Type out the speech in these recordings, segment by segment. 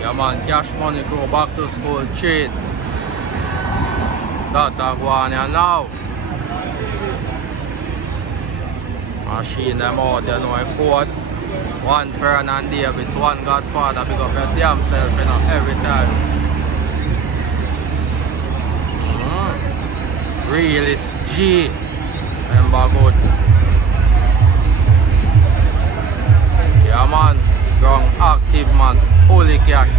Yeah man, Cash Money Crew back to school treat. That one now. Machine them out, you know, a quote. One Fernand Davis, one Godfather, pick up your damn self, you know, every time. Realist G. Remember good. Yeah man, strong active man, fully cash.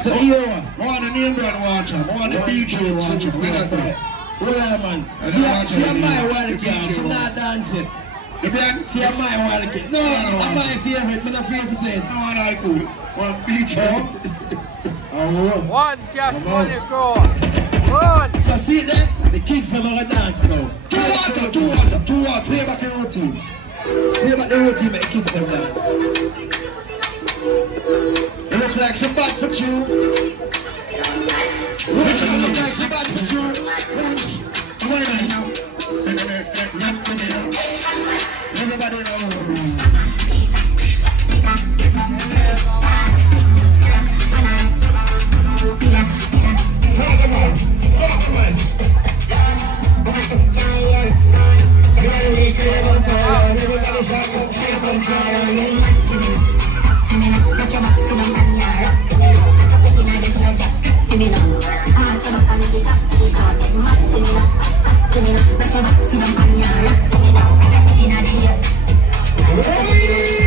So here, more the name brand watcher, more the DJ watcher, feel that? Well man, she my wild girl, she not dancing. She a my wild kid. No, I'm my favorite. I'm not favorite saying. No, I cool. One DJ. One Cash Money Crew. One. So see that? The kids never gonna dance now. Two water. Play back the routine. Play back the routine, make the kids never dance. It looks like some bad for you. It looks like some bad for you. Why not? Everybody knows. Hey!